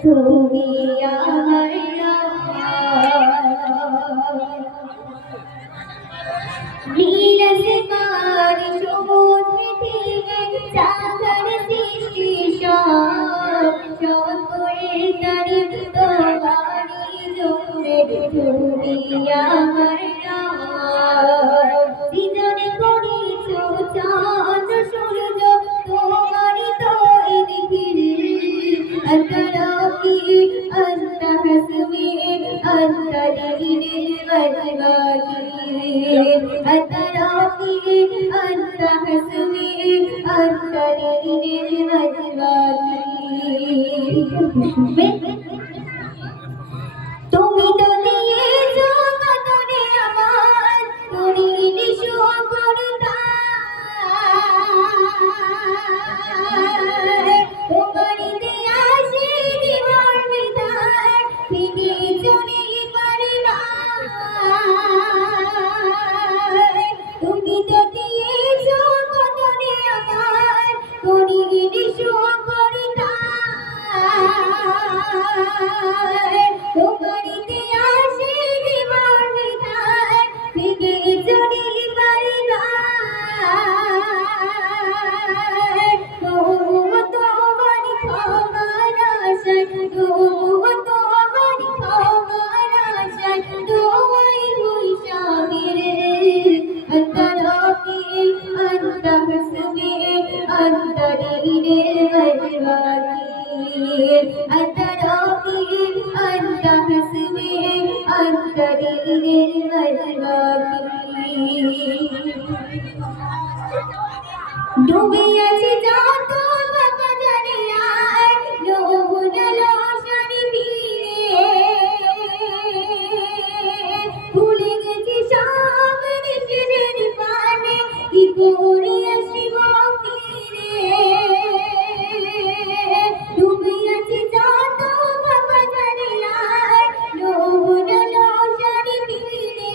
তুমি আমার নীলসমান সমুদ্রে থেকে সাগর সৃষ্টি সকলের তারি তোমারি জন্যে তুমি আমার সৃজনে করেছ চাঁদ সূর্য তোমারি তৈরি أتراكي أنت حسبي أنت ديني المجواكي أتراكي أنت حسبي أنت ديني المجواكي তুমি তো দিয়েছো কতরে আমার করিনি শুকরতা তোমার দেয়া সেই জীবন বিধান থেকে চলে পারে না তুমি তো দিয়েছো কতরে আমার করিনি শুকরতা তোমারি দেয়া সেই জীবন বিধান থেকে চলে পারে না তবুও তোমারি ক্ষমার আশায় তবুও তোমারি ক্ষমার আশায় তোমায় হই শামিল أنت ربي أنت حسبي أنت ديني المجواكي أنت ربي أنت حسبي أنت ديني المجواكي ডুবে আছে যত বাবা জানে আর যৌবনলো শাড়ি ফিরে ভুলে গেছি সব নিজেদের পানে কি করে আসিব ফিরে ডুবে আছে যত বাবা জানে আর যৌবনলো শাড়ি ফিরে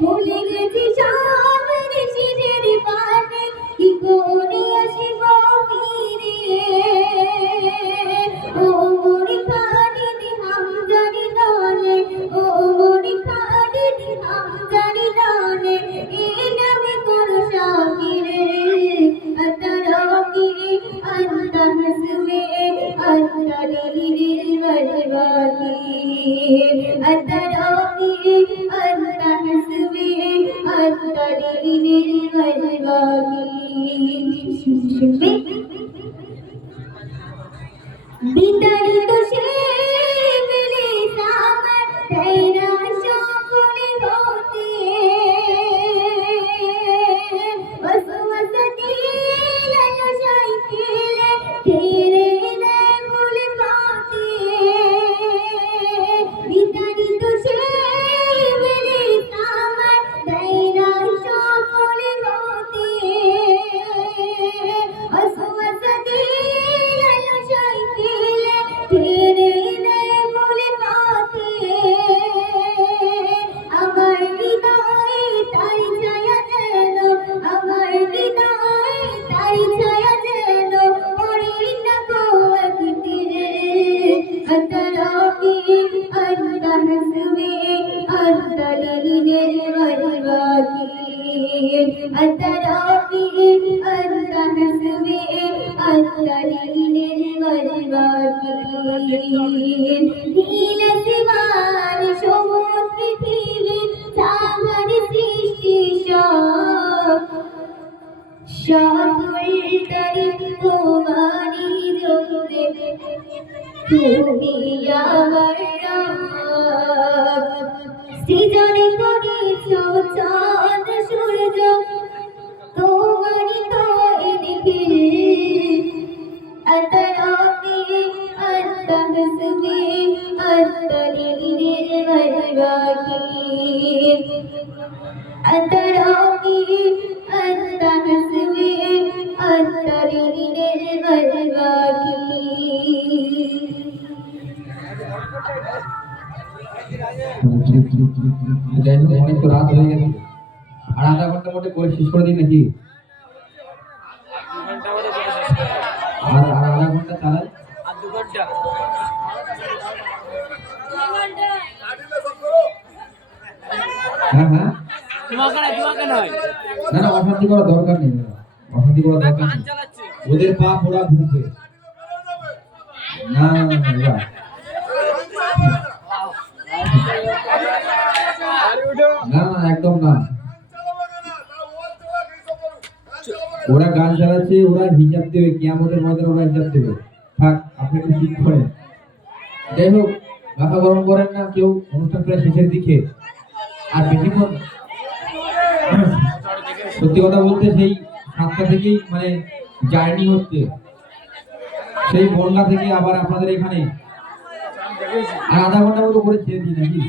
ভুলে গেছি সব নিজেদের পানে কি করে আসিব ফিরে ও মরি খালিদ হামজারি দলে ও মরি খালিদ হামজারি দলে এই নামে করো শামিল أنت ربي أنت حسبي أنت ديني المجواكي أنت ربي أنت حسبي أنت ديني المجواكي বিতাড়িত সেই বিলিত আমার ধৈর্য সকলে হতে ওয়াসওয়াসা দিলে লালসায় ফেলে ফিরে নেয় ভুল পথে বিতাড়িত সেই বিলিত আমার ধৈর্য সকলে হতে ওয়াসওয়াসা দিলে লালসায় ফেলে ফিরে নেয় ভুল পথে আমার হৃদয়ে তারি ছায়া যেন আমার হৃদয়ে তারি ছায়া যেন পড়ে না গো একদিনে أنت ربي أنت حسبي أنت ديني المجواكي أنت ربي أنت حسبي أنت ديني المجواكي নীলসমান সমুদ্র পৃথিবী সাগর সৃষ্টি সকল তারি তোমারি জন্যে তুমি আমার সৃজনে করেছ চাঁদ সূর্য তোমারি তৈরি أنت ربي أنت حسبي أنت ديني المجواكي أنت ربي أنت حسبي أنت ديني المجواكي অনেক তো রাত হয়ে গেছে, আর আধা ঘন্টা মধ্যে করে শেষ করে দিন নাকি? আর আধা ঘন্টা চালাই। হ্যাঁ হ্যাঁ না না অশান্তি করার দরকার নেই দাদা। অশান্তি করার দরকার নেই। ওদের পাপ ওরা ভুগবে। না না না না, ওরা না না একদম না। ওরা গান চালাচ্ছে, ওরা হিসাব দেবে, কিয়ামতের ময়দানে ওরা হিসাব দেবে। থাক, আপনি একটু ঠিক করেন। যাই হোক, মাথা গরম করেন না কেউ, অনুষ্ঠান প্রায় শেষের দিকে। আর বেশিক্ষণ সত্যি কথা বলতে সেই 7টা থেকেই মানে জার্নি হচ্ছে, সেই বনগা থেকে আবার আপনাদের এখানে, আর আধা ঘন্টার মতো করে ছেড়ে দিই নাকি?